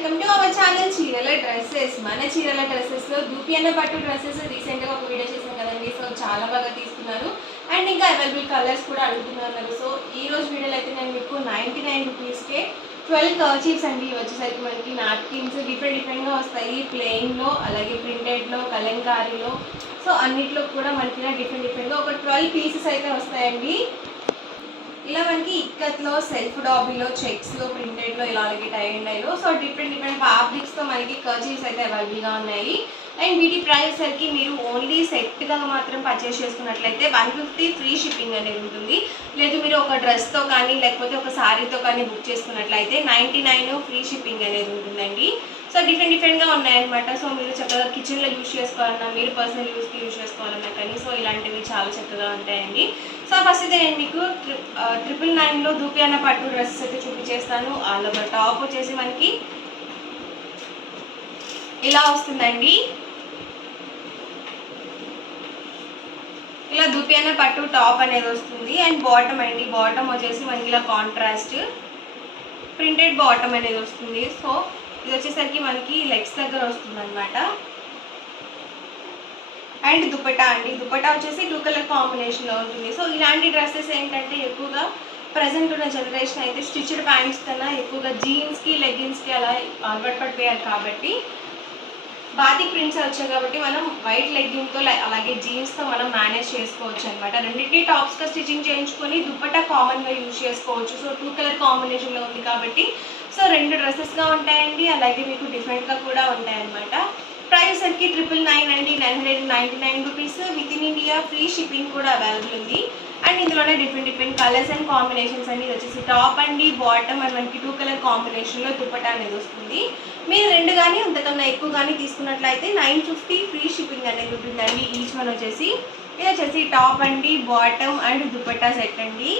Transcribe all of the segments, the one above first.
Welcome to our channel చీరల dresses. మన చీరల డ్రెస్సెస్లో దూపియన్న పట్టు డ్రెస్సెస్ రీసెంట్గా ఒక వీడియో చేసాం కదండి. సో చాలా బాగా తీసుకున్నారు అండ్ ఇంకా అవైలబుల్ కలర్స్ కూడా అడుగుతున్నారు. సో ఈ రోజు వీడియోలో అయితే నేను మీకు 99 రూపీస్కే 12 కర్చీఫ్స్ అండి. వచ్చేసరికి మనకి నాప్కిన్స్ డిఫరెంట్గా వస్తాయి. ప్లెయిన్లో, అలాగే ప్రింటెడ్లో, కలంకారీలో, సో అన్నిట్లో కూడా మనకి డిఫరెంట్గా ఒక 12 పీసెస్ అయితే వస్తాయండి. ఇలా మనకి ఇక్కత్లో, సెల్ఫ్ డాబీలో, చెక్స్లో, ప్రింటెడ్లో, ఇలా అలాగే టై అండ్ డైలో, సో డిఫరెంట్ ఫ్యాబ్రిక్స్తో మనకి కర్చీఫ్స్ అయితే అవైలబుల్గా ఉన్నాయి. అండ్ వీటి ప్రైస్ సరికి మీరు ఓన్లీ సెట్గా మాత్రం పర్చేస్ చేసుకున్నట్లయితే 150 ఫ్రీ షిప్పింగ్ అనేది ఉంటుంది. లేదు మీరు ఒక డ్రెస్తో కానీ లేకపోతే ఒక శారీతో కానీ బుక్ చేసుకున్నట్లయితే 99 ఫ్రీ షిప్పింగ్ అనేది ఉంటుందండి. సో డిఫరెంట్గా ఉన్నాయన్నమాట. సో మీరు చక్కగా కిచెన్లో యూజ్ చేసుకోవాలన్నా, మీరు పర్సనల్ యూస్కి యూజ్ చేసుకోవాలన్నా కానీ సో ఇలాంటివి చాలా చక్కగా ఉంటాయండి. సో ఫస్ట్ అయితే నేను మీకు 999లో దూపియన్న పట్టు డ్రెస్సెస్ అయితే చూపించేస్తాను. ఆల్ ఓవర్ టాప్ వచ్చేసి మనకి ఇలా వస్తుందండి. ఇలా దూపియన్న పట్టు టాప్ అనేది వస్తుంది. అండ్ బాటమ్ అండి, బాటమ్ వచ్చేసి మనకి ఇలా కాంట్రాస్ట్ ప్రింటెడ్ బాటమ్ అనేది వస్తుంది. సో ఇది వచ్చేసరికి మనకి లెగ్స్ దగ్గర వస్తుంది అనమాట. అండ్ దుపట్టా అండి, దుపట్టా వచ్చేసి 2 కలర్ కాంబినేషన్లో ఉంటుంది. సో ఇలాంటి డ్రెస్సెస్ ఏంటంటే ఎక్కువగా ప్రజెంట్ ఉన్న జనరేషన్ అయితే స్టిచ్డ్ ప్యాంట్స్ కన్నా ఎక్కువగా జీన్స్కి, లెగ్గిన్స్కి అలా అలవాటు పడిపోయారు కాబట్టి బాతిక్ ప్రింట్స్ వచ్చాయి కాబట్టి మనం వైట్ లెగ్గిన్తో అలాగే జీన్స్తో మనం మేనేజ్ చేసుకోవచ్చు అనమాట. రెండింటి టాప్స్గా స్టిచ్చింగ్ చేయించుకొని దుపట్టా కామన్గా యూజ్ చేసుకోవచ్చు. సో 2 కలర్ కాంబినేషన్లో ఉంది కాబట్టి సో 2 డ్రెస్సెస్గా ఉంటాయండి. అలాగే మీకు డిఫరెంట్గా కూడా ఉంటాయన్నమాట. ప్రైస్ సరికి 999 అండి, 999 rupees. With in India free shipping కూడా అవైలబుల్ ఉంది. అండ్ ఇందులోనే డిఫరెంట్ కలర్స్ అండ్ కాంబినేషన్స్ అండి. ఇది వచ్చేసి టాప్ అండి, బాటమ్ అండ్ మనకి 2 కలర్ కాంబినేషన్లో దుపట్టా అనేది వస్తుంది. మీరు 2 కానీ అంతకన్నా ఎక్కువ కానీ తీసుకున్నట్లయితే 950 ఫ్రీ షిప్పింగ్ అనేది ఉంటుందండి. ఈచ్ వన్ వచ్చేసి ఇది వచ్చేసి టాప్ అండి, బాటమ్ అండ్ దుపట్టా సెట్ అండి.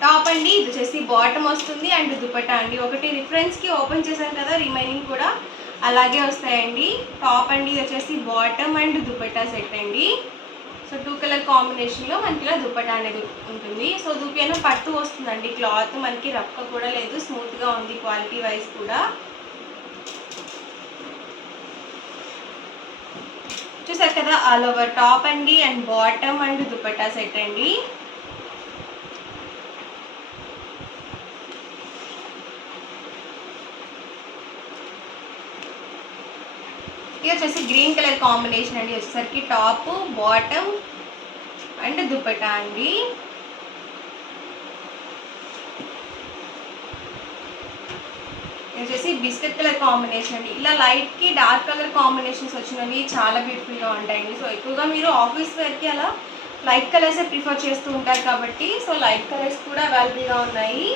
టాప్ అండి, ఇది వచ్చేసి బాటమ్ వస్తుంది అండ్ దుపట్టా అండి. ఒకటి రిఫరెన్స్కి ఓపెన్ చేశాను కదా, రిమైనింగ్ కూడా అలాగే వస్తాయండి. టాప్ అండి, ఇది వచ్చేసి బాటమ్ అండ్ దుపట్టా సెట్ అండి. సో 2 కలర్ కాంబినేషన్లో మనకి ఇలా దుపట్టా అనేది ఉంటుంది. సో దూపియన్న పట్టు వస్తుందండి. క్లాత్ మనకి రఫ్గా కూడా లేదు, స్మూత్గా ఉంది క్వాలిటీ వైజ్ కూడా. చూసారు కదా, ఆల్ ఓవర్ టాప్ అండి and bottom and dupatta set అండి. ఇది వచ్చేసి గ్రీన్ కలర్ కాంబినేషన్ అండి. వచ్చేసరికి టాప్, బాటమ్ అండ్ దుపట్టా అండి. ఇది వచ్చేసి బిస్కెట్ కలర్ కాంబినేషన్ అండి. ఇలా లైట్కి డార్క్ కలర్ కాంబినేషన్స్ వచ్చినవి చాలా బ్యూటిఫుల్గా ఉంటాయండి. సో ఎక్కువగా మీరు ఆఫీస్ వేర్కి అలా లైట్ కలర్సే ప్రిఫర్ చేస్తూ ఉంటారు కాబట్టి సో లైట్ కలర్స్ కూడా అవైలబుల్గా ఉన్నాయి.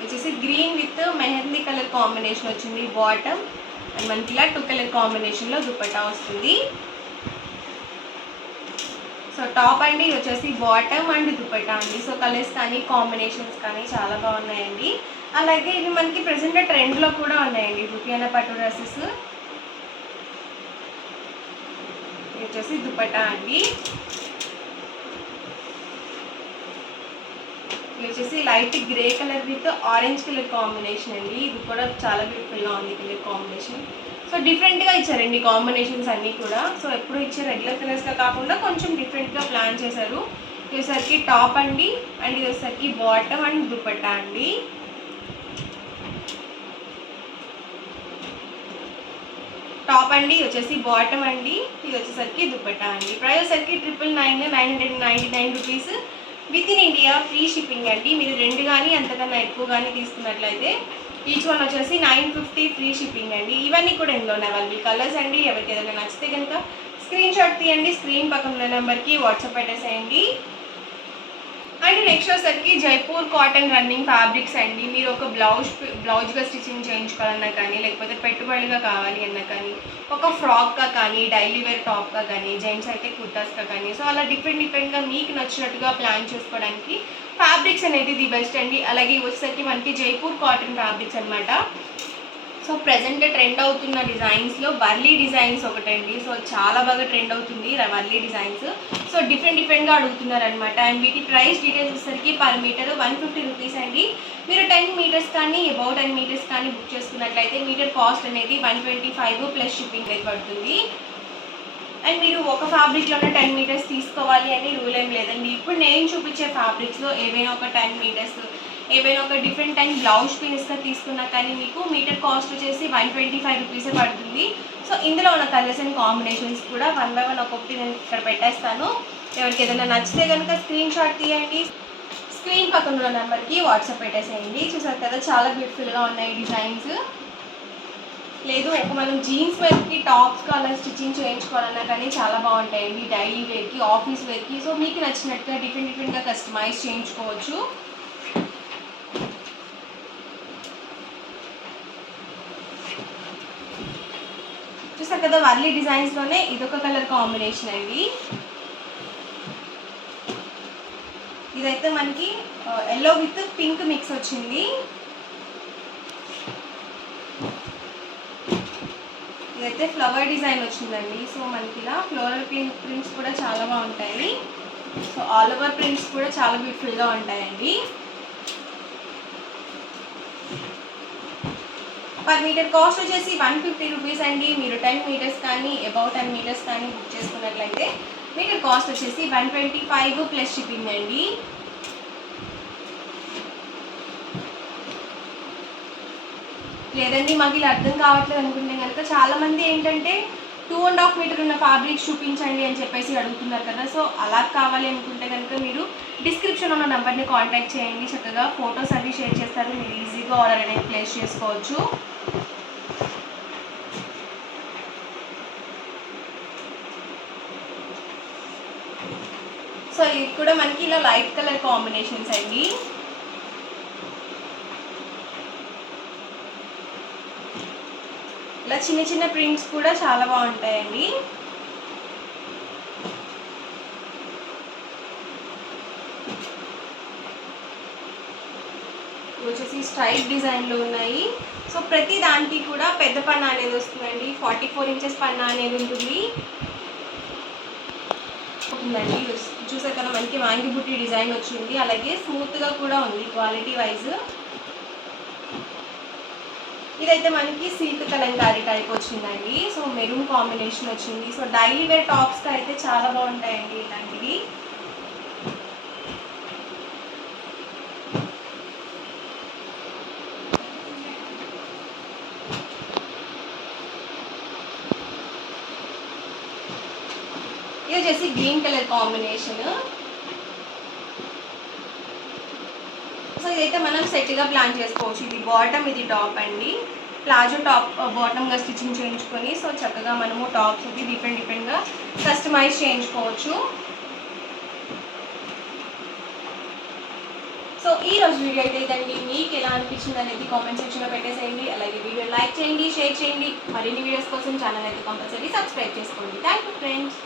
వచ్చేసి green with mehndi colour combination వచ్చింది బాటమ్ అండ్ మనకి ఇలా 2 కలర్ కాంబినేషన్లో దుపట్టా వస్తుంది. సో టాప్ అండి, వచ్చేసి బాటమ్ అండ్ దుపట్టా అండి. సో కలర్స్ కానీ కాంబినేషన్స్ కానీ చాలా బాగున్నాయండి. అలాగే ఇవి మనకి ప్రెసెంట్ ట్రెండ్లో కూడా ఉన్నాయండి దూపియన్న పట్టు డ్రెస్సెస్. ఇది వచ్చేసి దుపట్టా అండి. ఇది వచ్చేసి light grey colour with orange colour combination అండి. ఇది కూడా చాలా బ్యూటిఫుల్గా ఉంది కలర్ కాంబినేషన్. సో డిఫరెంట్గా ఇచ్చారండి కాంబినేషన్స్ అన్నీ కూడా. సో ఎప్పుడు ఇచ్చే రెగ్యులర్ కలర్స్గా కాకుండా కొంచెం డిఫరెంట్గా ప్లాన్ చేశారు. ఇది వచ్చేసరికి టాప్ అండి అండ్ ఇది వచ్చేసరికి బాటమ్ అండ్ దుపట్టా అండి. టాప్ అండి, వచ్చేసి బాటమ్ అండి, ఇది వచ్చేసరికి దుపట్టా అండి. ప్రైస్ వచ్చేసరికి 999 rupees. With in India free shipping అండి. మీరు 2 కానీ అంతకన్నా ఎక్కువ కానీ తీసుకున్నట్లయితే ఈచ్ వన్ వచ్చేసి 950 ఫ్రీ షిప్పింగ్ అండి. ఇవన్నీ కూడా ఇందులోనే అవైలబుల్ కలర్స్ అండి. ఎవరికి ఏదైనా నచ్చితే కనుక స్క్రీన్ షాట్ తీయండి, స్క్రీన్ పక్కన ఉన్న నెంబర్కి వాట్సాప్ పెట్టేసేయండి. అండ్ నెక్స్ట్ వచ్చేసరికి జైపూర్ కాటన్ రన్నింగ్ ఫ్యాబ్రిక్స్ అండి. మీరు ఒక బ్లౌజ్గా స్టిచ్చింగ్ చేయించుకోవాలన్నా కానీ లేకపోతే పెట్టుబడిగా కావాలి అన్నా కానీ ఒక ఫ్రాక్గా కానీ డైలీ వేర్ టాప్గా కానీ జెంట్స్ అయితే కుర్తాస్గా కానీ సో అలా డిఫరెంట్గా మీకు నచ్చినట్టుగా ప్లాన్ చేసుకోవడానికి ఫ్యాబ్రిక్స్ అనేది ది బెస్ట్ అండి. అలాగే వచ్చేసరికి మనకి జైపూర్ కాటన్ ఫ్యాబ్రిక్స్ అనమాట. సో ప్రెజెంట్ ట్రెండ్ అవుతున్న డిజైన్స్లో వర్లీ డిజైన్స్ ఒకటండి. సో చాలా బాగా ట్రెండ్ అవుతుంది వర్లీ డిజైన్స్. సో డిఫరెంట్గా అడుగుతున్నారు అనమాట. అండ్ వీటి ప్రైస్ డీటెయిల్స్ వచ్చేసరికి పర్ మీటర్ 150 రూపీస్ అండి. మీరు 10 మీటర్స్ కానీ అబౌట్ 10 మీటర్స్ కానీ బుక్ చేసుకున్నట్లయితే మీటర్ కాస్ట్ అనేది 125 ప్లస్ షిప్పింగ్ రేట్ పడుతుంది. అండ్ మీరు ఒక ఫ్యాబ్రిక్లోనే 10 మీటర్స్ తీసుకోవాలి అని రూల్ ఏం లేదండి. ఇప్పుడు నేను చూపించే ఫ్యాబ్రిక్స్లో ఏవైనా ఒక 10 మీటర్స్ ఏవైనా ఒక డిఫరెంట్ టైం బ్లౌజ్ పీస్గా తీసుకున్నా కానీ మీకు మీటర్ కాస్ట్ వచ్చేసి 125 రూపీసే పడుతుంది. సో ఇందులో ఉన్న కలర్స్ అండ్ కాంబినేషన్స్ కూడా 1 బై 1 ఒక్కొక్కటి నేను ఇక్కడ పెట్టేస్తాను. ఎవరికి ఏదైనా నచ్చితే కనుక స్క్రీన్ షాట్ తీయండి, స్క్రీన్ పక్కన ఉన్న నెంబర్కి వాట్సాప్ పెట్టేసేయండి. చూసారు కదా చాలా బ్యూటిఫుల్గా ఉన్నాయి డిజైన్స్. లేదు ఒక మనం జీన్స్ వేర్కి టాప్స్కి అలా స్టిచ్చింగ్ చేయించుకోవాలన్నా కానీ చాలా బాగుంటాయండి. డైలీ వేర్కి, ఆఫీస్ వేర్కి. సో మీకు నచ్చినట్టుగా డిఫరెంట్గా కస్టమైజ్ చేయించుకోవచ్చు. చూసారు కదా వర్లీ డిజైన్స్లోనే ఇదొక కలర్ కాంబినేషన్ అండి. ఇదైతే మనకి ఎల్లో విత్ పింక్ మిక్స్ వచ్చింది. ఇదైతే ఫ్లవర్ డిజైన్ వచ్చిందండి. సో మనకి ఇలా ఫ్లోరల్ ప్రింట్స్ కూడా చాలా బాగుంటాయి. సో ఆల్ ఓవర్ ప్రింట్స్ కూడా చాలా బ్యూటిఫుల్గా ఉంటాయండి. పర్ మీటర్ కాస్ట్ వచ్చేసి 150 రూపీస్ అండి. మీరు 10 మీటర్స్ కానీ అబౌట్ 10 మీటర్స్ కానీ బుక్ చేసుకున్నట్లయితే మీటర్ కాస్ట్ వచ్చేసి 125 ప్లస్ షిప్పింగ్ అండి. లేదండి మాకు ఇలా అర్థం కావట్లేదు అనుకుంటే కనుక చాలామంది ఏంటంటే 2.5 మీటర్ ఉన్న ఫ్యాబ్రిక్ చూపించండి అని చెప్పేసి అడుగుతున్నారు కదా. సో అలా కావాలి అనుకుంటే కనుక మీరు డిస్క్రిప్షన్ ఉన్న నెంబర్ని కాంటాక్ట్ చేయండి. చక్కగా ఫొటోస్ అవి షేర్ చేస్తారు. మీరు ఈజీగా ఆర్డర్ అనేది ప్లేస్ చేసుకోవచ్చు. సో ఇది కూడా మనకి ఇలా లైట్ కలర్ కాంబినేషన్స్ అండి. ఇలా చిన్న చిన్న ప్రింట్స్ కూడా చాలా బాగుంటాయండి. వచ్చేసి స్ట్రైట్ డిజైన్లో ఉన్నాయి. సో ప్రతి దానికి కూడా పెద్ద పన్నా అనేది వస్తుందండి. 44 ఇంచెస్ పన్నా అనేది ఉంటుందండి. చూసారు కదా మనకి వాంగి బుట్టి డిజైన్ వచ్చింది. అలాగే స్మూత్గా కూడా ఉంది క్వాలిటీ వైజ్. ఇదైతే మనకి సిల్క్ కలంకారీ టైప్ వచ్చిందండి. సో మెరూన్ కాంబినేషన్ వచ్చింది. సో డైలీ వేర్ టాప్స్కి అయితే చాలా బాగుంటాయండి ఇలాంటివి. ఇది వచ్చేసి గ్రీన్ కలర్ కాంబినేషన్. సో ఇదైతే మనం సెట్గా ప్లాన్ చేసుకోవచ్చు. ఇది బాటమ్, ఇది టాప్ అండి. ప్లాజో టాప్ బాటమ్గా స్టిచ్చింగ్ చేయించుకొని సో చక్కగా మనము టాప్స్ ఇది డిఫరెంట్గా కస్టమైజ్ చేయించుకోవచ్చు. సో ఈ రోజు వీడియో అయితే ఇదండి. మీకు ఎలా అనిపించింది అనేది కామెంట్ సెక్షన్లో పెట్టేసేయండి. అలాగే వీడియో లైక్ చేయండి, షేర్ చేయండి. మరిన్ని వీడియోస్ కోసం ఛానల్ అయితే కంపల్సరీ సబ్స్క్రైబ్ చేసుకోండి. Thank you friends.